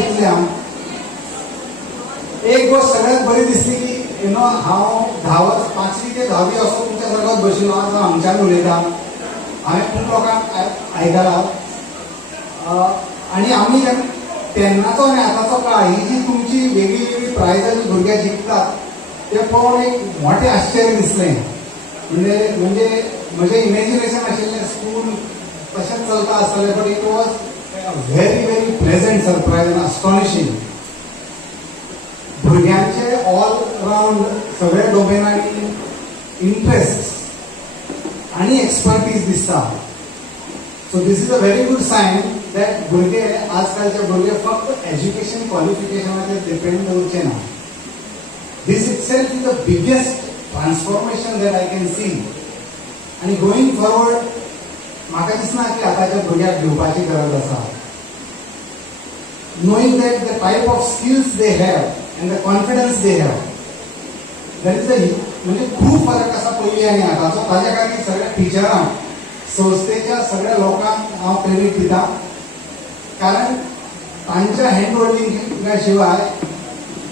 शिकले हांव. एक गोष्ट सगळ्यात बरी दिसली की हांव 5वी ते 10वी असो तुमच्या वर्गात बशिल्लो आज हांगच्यान उलयता. हांवें खूब लोकांक आयकलां आनी आमी तेन्नाचो आनी आतांचो काळ ही जी तुमची वेगळी वेगळी प्रायजां जी भुरगे जिखतात ते पळोवन एक मोठें आश्चर्य दिसलें. म्हणजे म्हजें इमॅजिनेशन आशिल्लें स्कूल तशेंच चलता आसतलें but it was very very pleasant surprise आनी अस्टॉनिशिंग. भुरग्यांचे ऑल रावंड सगळे डोमेनांनी इंट्रस्ट आनी एक्सपर्टीज दिसता. So this is a very good sign that भुरगे आजकालचे भुरगे फक्त एज्युकेशन क्वॉलिफिकेशनाचेर डिपेंड दवरचे ना. This itself is the biggest transformation that I can see. आनी गोईंग फॉरवर्ड म्हाका दिसना की आतांच्या भुरग्याक घेवपाची गरज आसा. knowing that the type of skills they have and the confidence they have, that is the म्हणजे खूप फरक आसा पयलीं आनी आतांचो. ताज्या खातीर सगळ्या टिचरांक संस्थेच्या सगळ्या लोकांक हांव क्रेडीट दिता, कारण तांच्या हँड होल्डिंगा शिवाय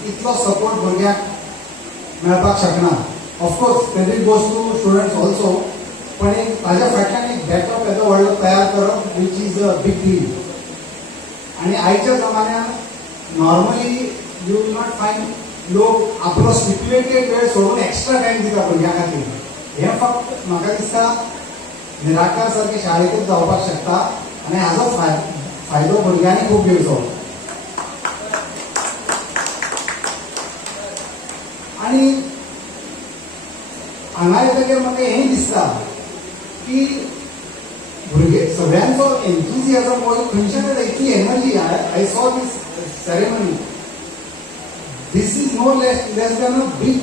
इतलो सपोर्ट भुरग्यांक मेळपाक शकना. Of course credit goes to students also, पण एक ताज्या फाटल्यान एक बॅकअप येदो व्हडलो तयार करप which is a big deal. आणि आयच्या जमान्यात normally you will not find लोक आपलो स्टिप्युलेटेड वेळ सोडून एक्स्ट्रा टायम दिता भुरग्यां खातीर. हें फक्त म्हाका दिसता निराकार सारके शाळेंतूच जावपाक शकता आनी हाजो फायदो भुरग्यांनी खूब घेवचो. आनी हांगा येतकीर म्हाका हेंय दिसता की भुरगे सगळ्यांचो एन्थुजियाजम हो खंयच्यान इतली energy. I saw this ceremony. This is no less than a big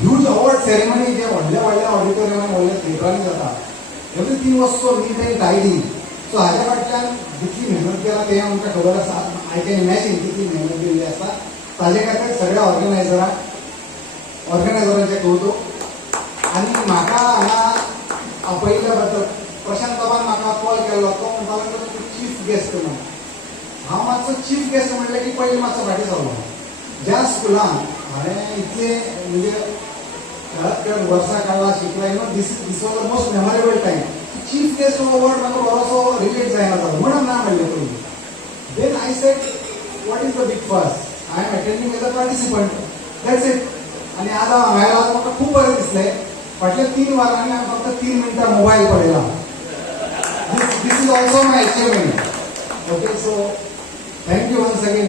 huge award ceremony जे व्हडल्या व्हडल्या ऑडिटोरियमांनी व्हडल्या थिएटरांनी जाता. Everything was so neat and tidy. So हाज्या फाटल्यान जितली मेहनत केला तें आमकां खबर आसा. आय कॅन इमॅजीन कितली मेहनत केल्ली आसा. ताजे खातीर सगळ्या ऑर्गनायझरांचे कौतुक. आनी म्हाका हांगा आपयिल्ल्या बद्दल प्रशांत बाबान म्हाका कॉल केल्लो. तो म्हणटालो की तूं चीफ गेस्ट म्हणून. हांव मातसो चीफ गेस्ट म्हणलें की पयलीं मातसो फाटीं सरलो. ज्या स्कुलान हांवें इतले म्हणजे खेळत वर्सां काडला शिकला this was the most memorable time. Chief guest हो वर्ड म्हाका बरोसो रिलेट जायना जालो म्हणून ना म्हणलें पयलीं. Then I said what is the big first. I am attending as a participant. That's it. आनी आज हांव आयला म्हाका खूब बरें दिसलें. फाटल्या 3 वरांनी हांवें फक्त 3 मिनटां मोबायल पळयला. This is also my achievement. Okay, so thank you once again.